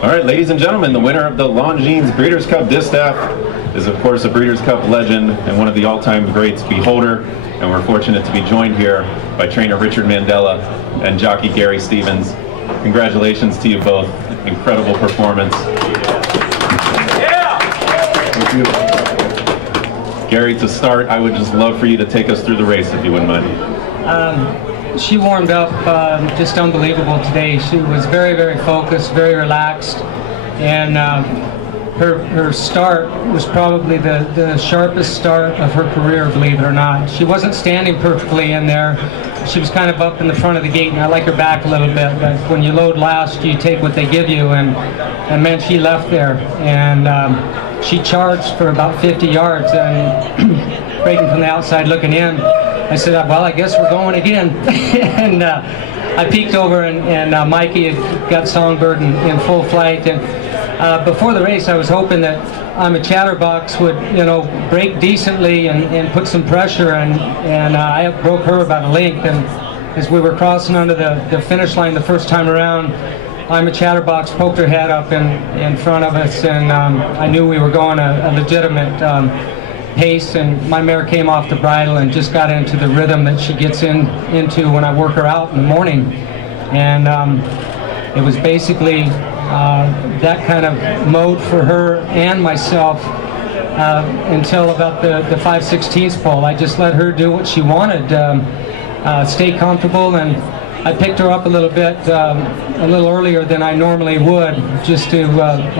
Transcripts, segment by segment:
All right, ladies and gentlemen, the winner of the Longines Breeders Cup Distaff is, of course, a Breeders Cup legend and one of the all-time greats, Beholder. And we're fortunate to be joined here by trainer Richard Mandella and jockey Gary Stevens. Congratulations to you both. Incredible performance. Yeah! Thank you. Gary, to start, I would just love for you to take us through the race, if you wouldn't mind. She warmed up just unbelievable today. She was very, very focused, very relaxed, and her start was probably the sharpest start of her career, believe it or not. She wasn't standing perfectly in there. She was kind of up in the front of the gate, and I like her back a little bit, but when you load last, you take what they give you, and man, she left there, and she charged for about 50 yards, and breaking from the outside looking in, I said, well, I guess we're going again. And I peeked over, and Mikey had got Songbird in full flight. And before the race, I was hoping that I'm a Chatterbox would, break decently and put some pressure. And I broke her about a length. And as we were crossing under the finish line the first time around, I'm a Chatterbox poked her head up in front of us, and I knew we were going a legitimate pace, and my mare came off the bridle and just got into the rhythm that she gets into when I work her out in the morning. And it was basically that kind of mode for her and myself until about the 5/16 pole. I just let her do what she wanted, stay comfortable, and I picked her up a little bit, a little earlier than I normally would, just to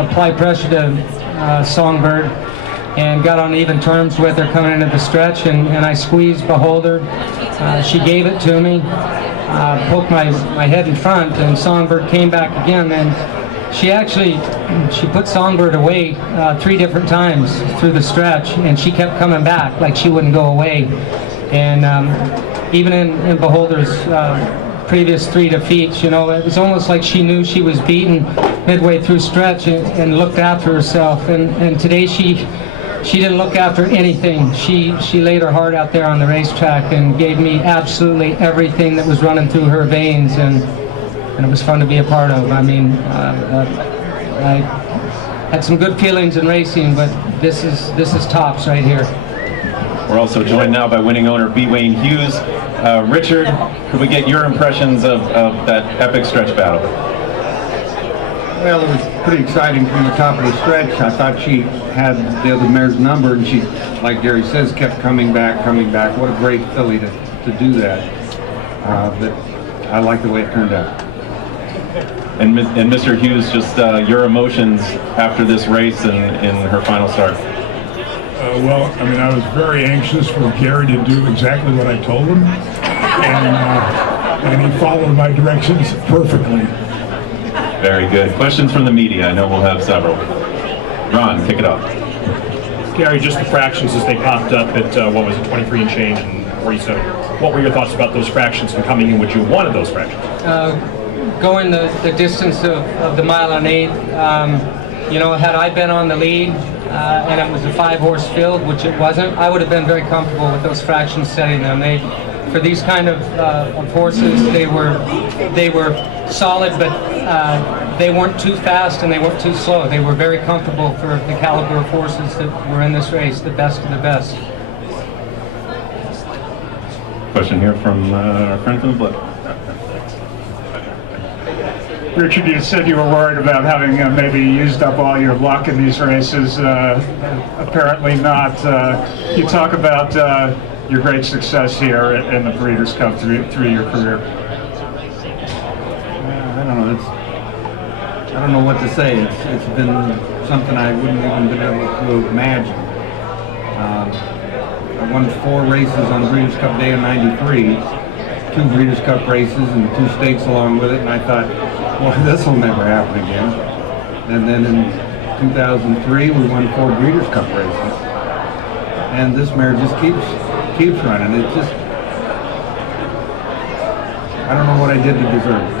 apply pressure to Songbird, and got on even terms with her coming into the stretch, and I squeezed Beholder. She gave it to me, poked my head in front, and Songbird came back again, and she put Songbird away 3 different times through the stretch, and she kept coming back like she wouldn't go away. And even in Beholder's previous 3 defeats, it was almost like she knew she was beaten midway through stretch and looked after herself. And today she didn't look after anything. She laid her heart out there on the racetrack and gave me absolutely everything that was running through her veins, and it was fun to be a part of. I mean, I had some good feelings in racing, but this is tops right here. We're also joined now by winning owner B. Wayne Hughes. Richard, could we get your impressions of that epic stretch battle? Well, it was pretty exciting from the top of the stretch. I thought she had the other mare's number, and she, like Gary says, kept coming back. What a great filly to do that. But I like the way it turned out. And Mr. Hughes, just your emotions after this race and her final start. Well, I mean, I was very anxious for Gary to do exactly what I told him, and he followed my directions perfectly. Very good. Questions from the media? I know we'll have several. Ron, kick it off. Gary, just the fractions as they popped up at, 23 and change and 47. What were your thoughts about those fractions, and coming in, would you have wanted those fractions? Going the distance of the mile and 1/8, had I been on the lead and it was a 5-horse field, which it wasn't, I would have been very comfortable with those fractions setting them. For these kind of horses, they were solid, but they weren't too fast and they weren't too slow. They were very comfortable for the caliber of horses that were in this race, the best of the best. Question here from our friend from the Blood. Richard, you said you were worried about having maybe used up all your luck in these races. Apparently not. You talk about your great success here in the Breeders' Cup through your career. I don't know. I don't know what to say. It's been something I wouldn't even been able to imagine. I won 4 races on Breeders' Cup Day in '93, 2 Breeders' Cup races and 2 stakes along with it, and I thought, well, this will never happen again. And then in 2003, we won 4 Breeders' Cup races, and this mare just keeps running. It just, I don't know what I did to deserve it.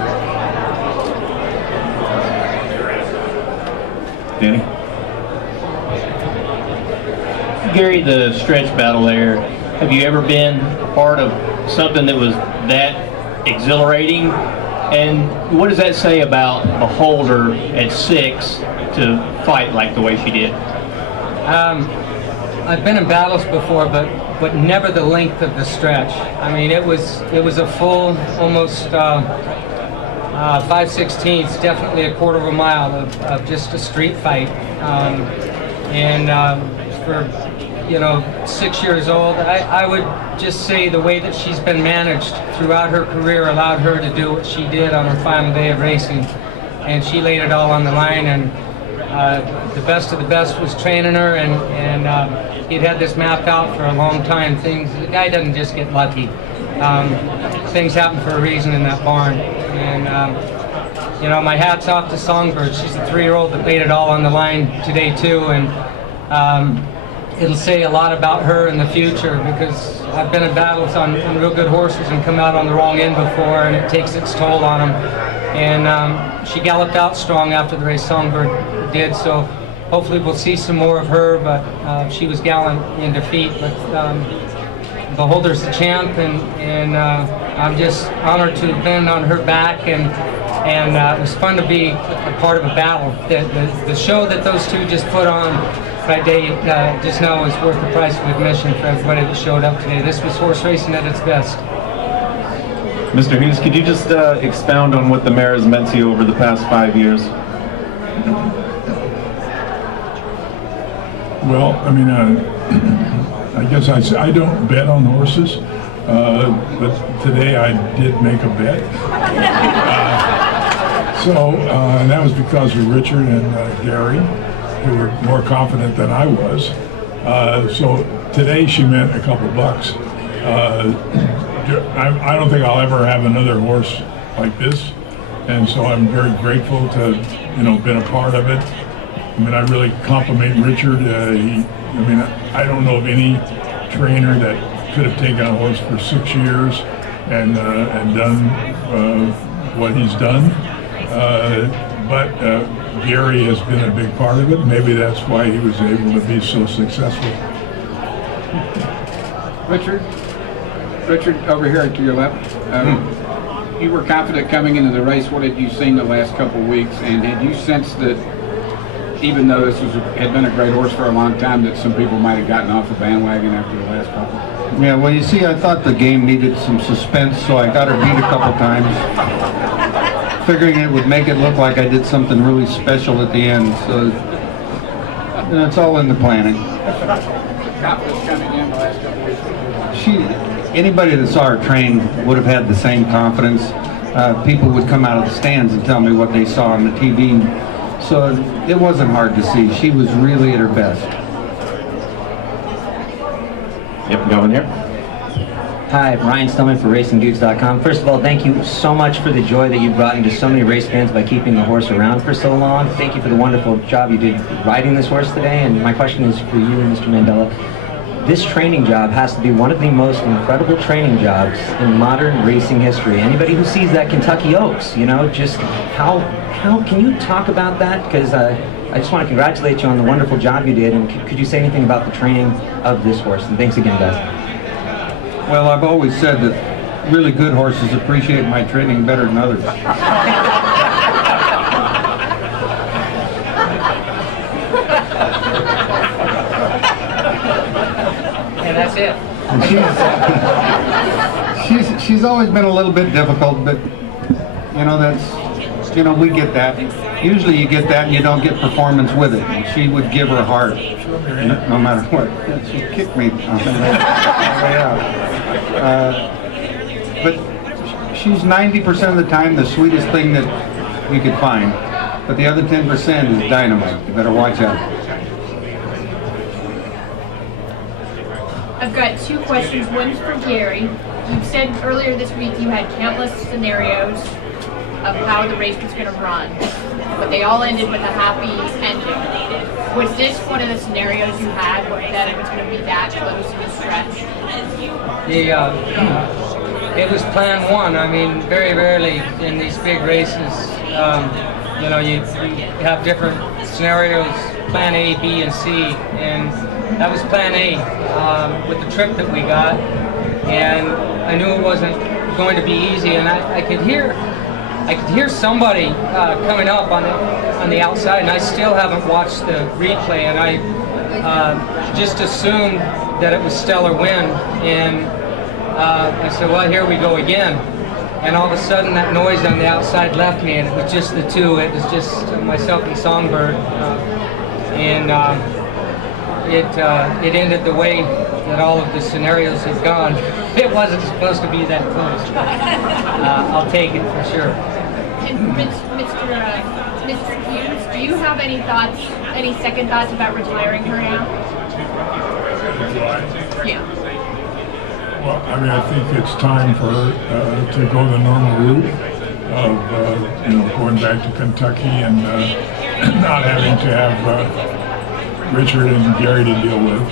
Danny? Gary, the stretch battle there, have you ever been a part of something that was that exhilarating And what does that say about a holder at 6 to fight like the way she did? I've been in battles before, but never the length of the stretch. I mean, it was a full, almost 5/16, definitely a quarter of a mile of just a street fight. For 6 years old, I would just say the way that she's been managed throughout her career allowed her to do what she did on her final day of racing, and she laid it all on the line. And the best of the best was training her, and he'd had this mapped out for a long time. The guy doesn't just get lucky. Things happen for a reason in that barn. And my hat's off to Songbird. She's a 3-year-old that laid it all on the line today too, and it'll say a lot about her in the future, because I've been in battles on real good horses and come out on the wrong end before, and it takes its toll on them. And she galloped out strong after the race, Songbird did, so hopefully we'll see some more of her, but she was gallant in defeat. But Beholder's the champ, and I'm just honored to have been on her back, and it was fun to be a part of a battle. The show that those two just put on that day just now is worth the price of admission for everybody that showed up today. This was horse racing at its best. Mr. Hughes, could you just expound on what the mare has meant to you over the past 5 years? Well, I mean, I guess I don't bet on horses, but today I did make a bet. And that was because of Richard and Gary, who were more confident than I was. So today she meant a couple bucks. I don't think I'll ever have another horse like this, and so I'm very grateful to, been a part of it. I mean, I really compliment Richard. I don't know of any trainer that could have taken a horse for 6 years and done what he's done. But Gary has been a big part of it. Maybe that's why he was able to be so successful. Richard, over here to your left. You were confident coming into the race. What had you seen the last couple of weeks? And had you sensed that, even though this had been a great horse for a long time, that some people might have gotten off the bandwagon after the last couple? Yeah, well, you see, I thought the game needed some suspense, so I got her beat a couple times, figuring it would make it look like I did something really special at the end. So, it's all in the planning. Confidence coming in the last couple of weeks? Anybody that saw her train would have had the same confidence. People would come out of the stands and tell me what they saw on the TV. So it wasn't hard to see. She was really at her best. Yep, going here. Hi, Ryan Stillman for RacingDudes.com. First of all, thank you so much for the joy that you brought into so many race fans by keeping the horse around for so long. Thank you for the wonderful job you did riding this horse today. And my question is for you, Mr. Mandella. This training job has to be one of the most incredible training jobs in modern racing history. Anybody who sees that Kentucky Oaks, just how can you talk about that? Because I just want to congratulate you on the wonderful job you did, and could you say anything about the training of this horse? And thanks again, guys. Well, I've always said that really good horses appreciate my training better than others. And that's it. She's always been a little bit difficult, but we get that. Usually you get that and you don't get performance with it. And she would give her heart, no matter what. She kicked me on the way out. But she's 90% of the time the sweetest thing that you could find. But the other 10% is dynamite. You better watch out. I've got two questions. One's for Gary. You said earlier this week you had countless scenarios of how the race was going to run, but they all ended with a happy ending. Was this one of the scenarios you had, that it was going to be that close to the stretch? It was plan one. I mean, very rarely in these big races, you have different scenarios, plan A, B, and C, and that was plan A with the trip that we got, and I knew it wasn't going to be easy, and I could hear I could hear somebody coming up on the outside, and I still haven't watched the replay, and I just assumed that it was Stellar Wind, and I said, well, here we go again. And all of a sudden that noise on the outside left me, and it was just the two. It was just myself and Songbird, and it ended the way that all of the scenarios had gone. It wasn't supposed to be that close. I'll take it for sure. And Mr. Hughes, do you have any thoughts, any second thoughts about retiring her now? Yeah. Well, I mean, I think it's time for her to go the normal route of, going back to Kentucky and not having to have Richard and Gary to deal with.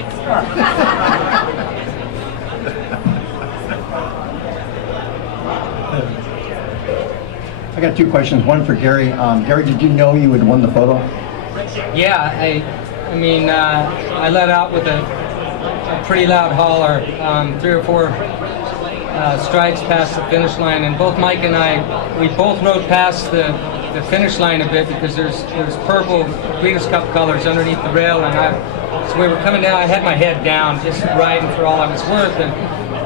I got two questions. One for Gary. Gary, did you know you had won the photo? Yeah, I mean, I let out with a pretty loud holler, 3 or 4 strides past the finish line, and both Mike and I, we both rode past the finish line a bit because there's purple Breeders' Cup colors underneath the rail, and so we were coming down. I had my head down, just riding for all I was worth, and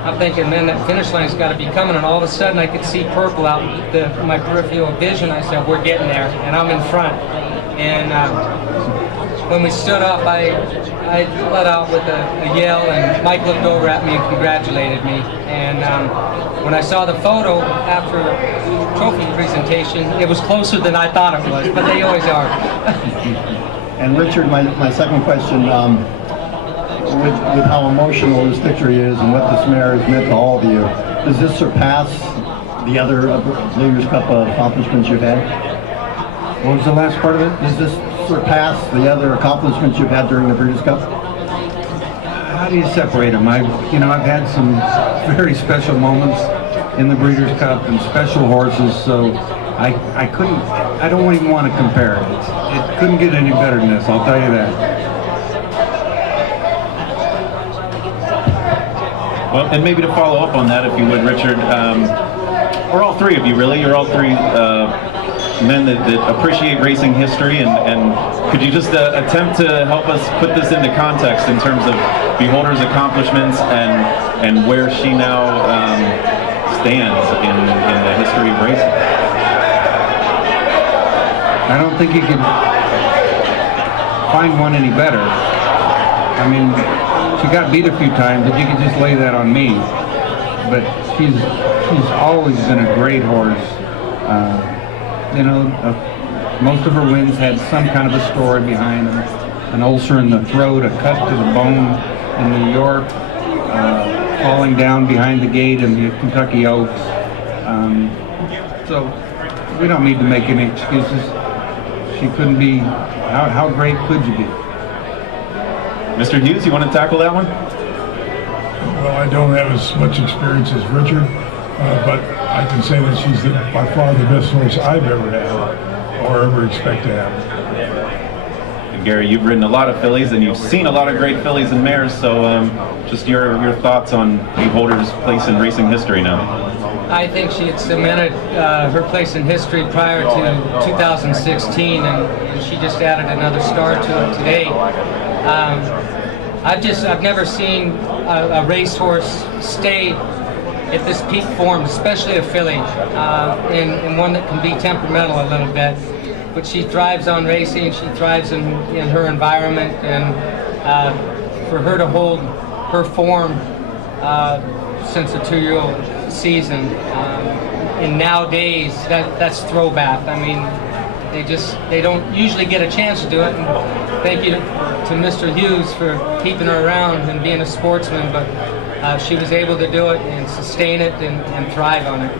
I'm thinking, man, that finish line's got to be coming, and all of a sudden I could see purple out my peripheral vision. I said, we're getting there, and I'm in front. And when we stood up, I let out with a yell, and Mike looked over at me and congratulated me. And when I saw the photo after the trophy presentation, it was closer than I thought it was, but they always are. And Richard, my second question, with how emotional this victory is and what this mare has meant to all of you, does this surpass the other Breeders' Cup accomplishments you've had? What was the last part of it? Does this surpass the other accomplishments you've had during the Breeders' Cup? How do you separate them? I've had some very special moments in the Breeders' Cup and special horses, so I don't even want to compare it. It couldn't get any better than this, I'll tell you that. Well, and maybe to follow up on that, if you would, Richard, or all three of you, really, you're all three men that appreciate racing history, and could you just attempt to help us put this into context in terms of Beholder's accomplishments and where she now stands in the history of racing? I don't think you could find one any better. I mean, she got beat a few times, but you could just lay that on me. But she's always been a great horse. Most of her wins had some kind of a story behind them. An ulcer in the throat, a cut to the bone in New York, falling down behind the gate in the Kentucky Oaks. So we don't need to make any excuses. She couldn't be, how great could you be? Mr. Hughes, you want to tackle that one? Well, I don't have as much experience as Richard, but I can say that she's by far the best horse I've ever had or ever expect to have. And Gary, you've ridden a lot of fillies and you've seen a lot of great fillies and mares, so just your thoughts on Beholder's place in racing history now. I think she had cemented her place in history prior to 2016, and she just added another star to it today. I've never seen a racehorse stay at this peak form, especially a filly, and one that can be temperamental a little bit. But she thrives on racing, she thrives in her environment, and for her to hold her form since a 2-year-old season, and nowadays that's throwback. I mean, they don't usually get a chance to do it, and thank you to Mr. Hughes for keeping her around and being a sportsman, but she was able to do it and sustain it and thrive on it.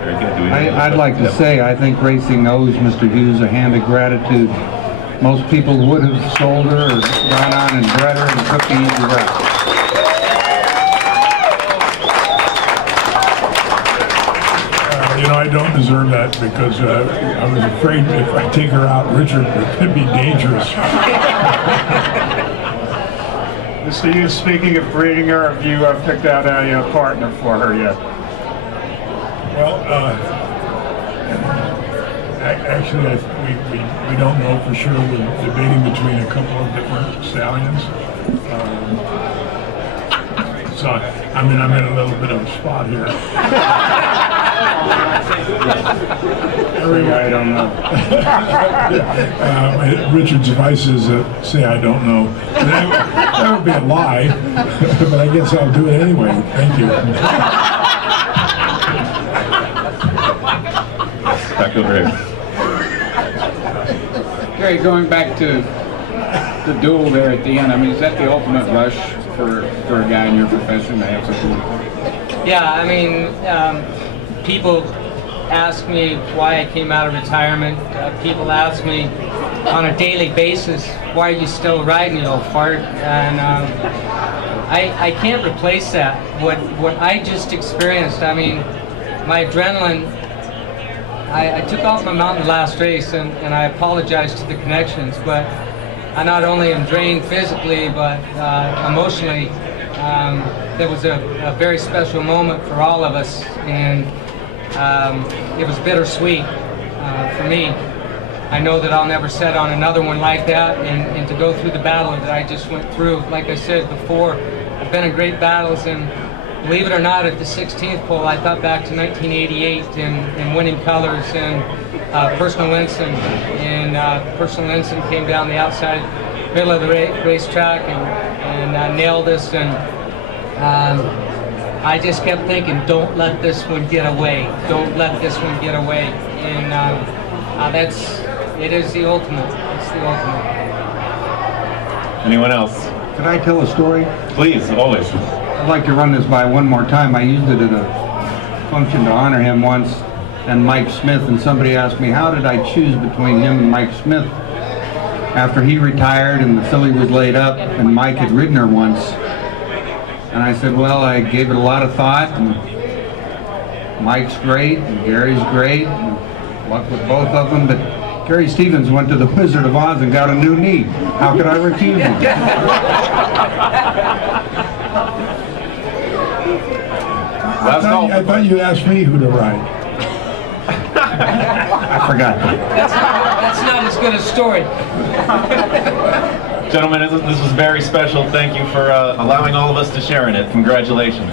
Very good. I'd like to say I think racing owes Mr. Hughes a hand of gratitude. Most people would have sold her or gone on and bred her and took the easy route. I don't deserve that because I was afraid if I take her out, Richard, it could be dangerous. Mr. Hughes, speaking of breeding her, have you picked out a partner for her yet? Well, Actually, we don't know for sure. We're debating between a couple of different stallions. So, I mean, I'm in a little bit of a spot here. I don't know. Richard's advice is say I don't know. That would be a lie, but I guess I'll do it anyway. Thank you. Back over here. Gary, going back to the duel there at the end, I mean, is that the ultimate rush for a guy in your profession to have something? Yeah, I mean, people ask me why I came out of retirement. People ask me on a daily basis, why are you still riding, you old fart? And I can't replace that. What I just experienced, I mean, my adrenaline, I took off my mount in the last race, and I apologize to the connections, but I not only am drained physically, but emotionally. It was a very special moment for all of us, and it was bittersweet for me. I know that I'll never set on another one like that, and to go through the battle that I just went through. Like I said before, I've been in great battles, and believe it or not, at the 16th pole, I thought back to 1988 and winning colors and Personal Ensign. And Personal Ensign came down the outside middle of the racetrack and nailed us. And I just kept thinking, don't let this one get away. Don't let this one get away. And it is the ultimate. It's the ultimate. Anyone else? Can I tell a story? Please, always. I'd like to run this by one more time. I used it at a function to honor him once, and Mike Smith, and somebody asked me, how did I choose between him and Mike Smith? After he retired and the filly was laid up, and Mike had ridden her once. And I said, well, I gave it a lot of thought, and Mike's great, and Gary's great, and luck with both of them, but Gary Stevens went to the Wizard of Oz and got a new knee. How could I refuse him? I thought you asked me who to ride. I forgot. That's not as good a story. Gentlemen, this was very special. Thank you for allowing all of us to share in it. Congratulations.